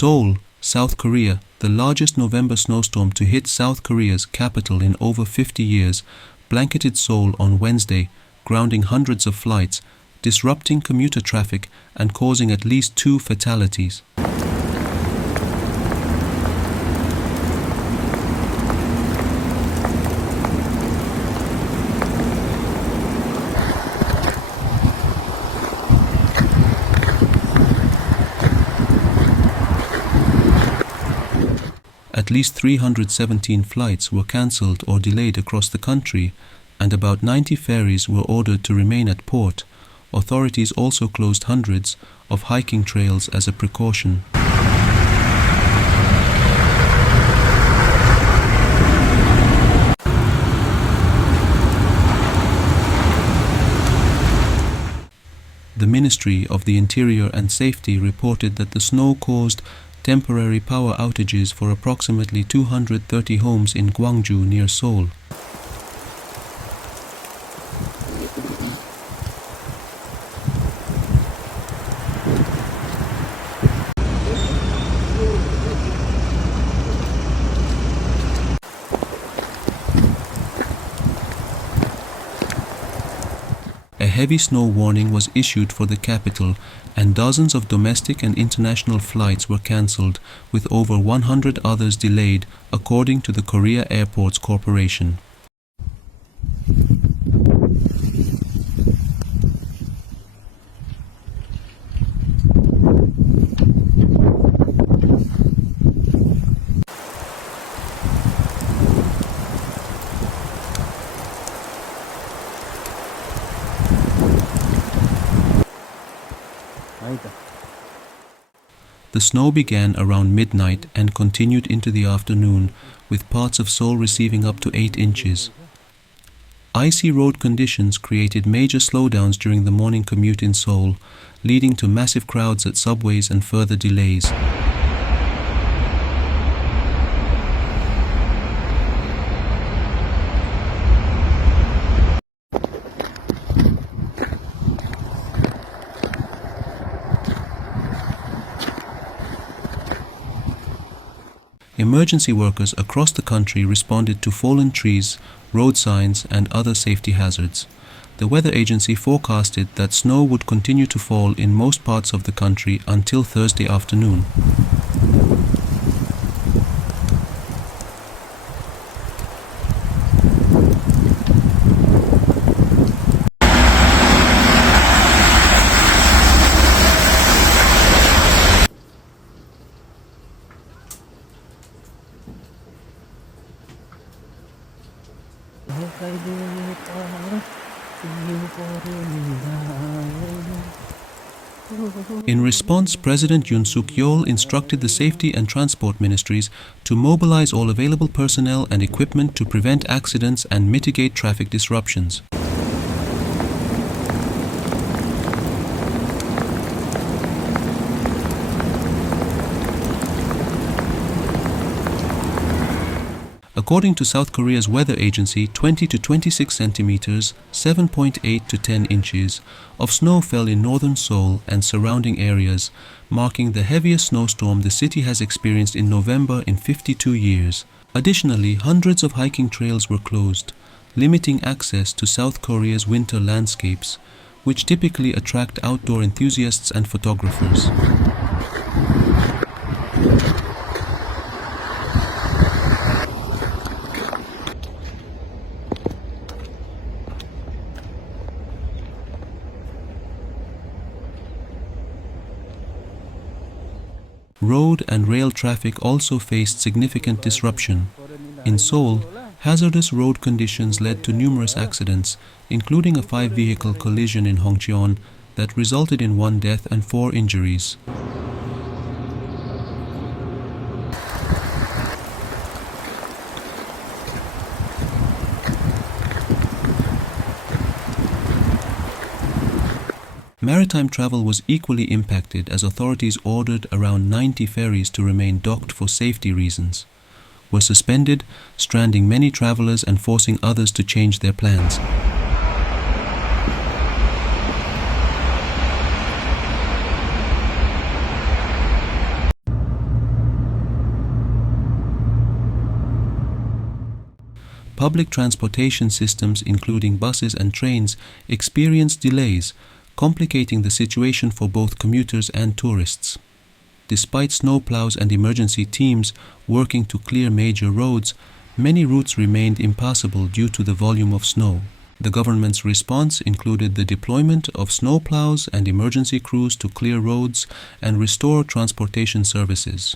Seoul, South Korea, the largest November snowstorm to hit South Korea's capital in over 50 years, blanketed Seoul on Wednesday, grounding hundreds of flights, disrupting commuter traffic and causing at least 2 fatalities. At least 317 flights were cancelled or delayed across the country, and about 90 ferries were ordered to remain at port. Authorities also closed hundreds of hiking trails as a precaution. The Ministry of the Interior and Safety reported that the snow caused temporary power outages for approximately 230 homes in Gwangju near Seoul. A heavy snow warning was issued for the capital, and dozens of domestic and international flights were cancelled, with over 100 others delayed, according to the Korea Airports Corporation. The snow began around midnight and continued into the afternoon, with parts of Seoul receiving up to 8 inches. Icy road conditions created major slowdowns during the morning commute in Seoul, leading to massive crowds at subways and further delays. Emergency workers across the country responded to fallen trees, road signs, and other safety hazards. The weather agency forecasted that snow would continue to fall in most parts of the country until Thursday afternoon. In response, President Yoon Suk-yeol instructed the Safety and Transport Ministries to mobilize all available personnel and equipment to prevent accidents and mitigate traffic disruptions. According to South Korea's weather agency, 20 to 26 centimeters, 7.8 to 10 inches, of snow fell in northern Seoul and surrounding areas, marking the heaviest snowstorm the city has experienced in November in 52 years. Additionally, hundreds of hiking trails were closed, limiting access to South Korea's winter landscapes, which typically attract outdoor enthusiasts and photographers. Road and rail traffic also faced significant disruption. In Seoul, hazardous road conditions led to numerous accidents, including a 5-vehicle collision in Hongcheon that resulted in 1 death and 4 injuries. Maritime travel was equally impacted as authorities ordered around 90 ferries to remain docked for safety reasons, were suspended, stranding many travelers and forcing others to change their plans. public transportation systems, including buses and trains, experienced delays, complicating the situation for both commuters and tourists. Despite snowplows and emergency teams working to clear major roads, many routes remained impassable due to the volume of snow. The government's response included the deployment of snowplows and emergency crews to clear roads and restore transportation services.